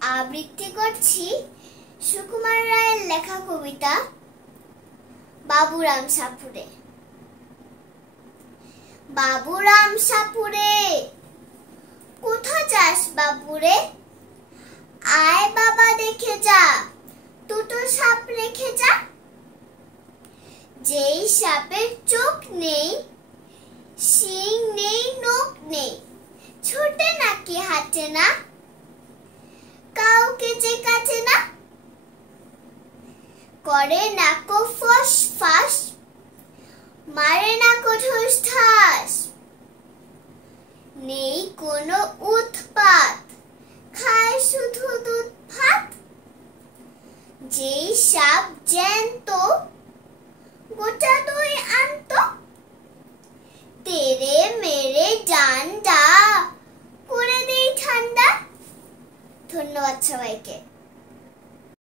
আবৃত্তি করছি সুকুমার রায়ের লেখা কবিতা বাবুরাম সাপুড়ে। বাবুরাম সাপুড়ে, কোথা যাস বাবুরে? আয় বাবা দেখে যা, দুটো সাপ রেখে যা। যেই সাপের চোখ নেই, শিং নেই, নখ নেই, ছোটে নাকি হাঁটে না, কাউকে যে কাটে না, করে না কো ফস ফাস, মারে না কো ঠোস ঠাস, নেই কোনো উৎপাত, খায় শুধু দুধ ভাত। যেই সাপ জ্যান্ত, গোটা দই আনতো, তেরে মেরে ডান্ডা করে দেই ঠান্ডা। ধন্যবাদ সবাইকে।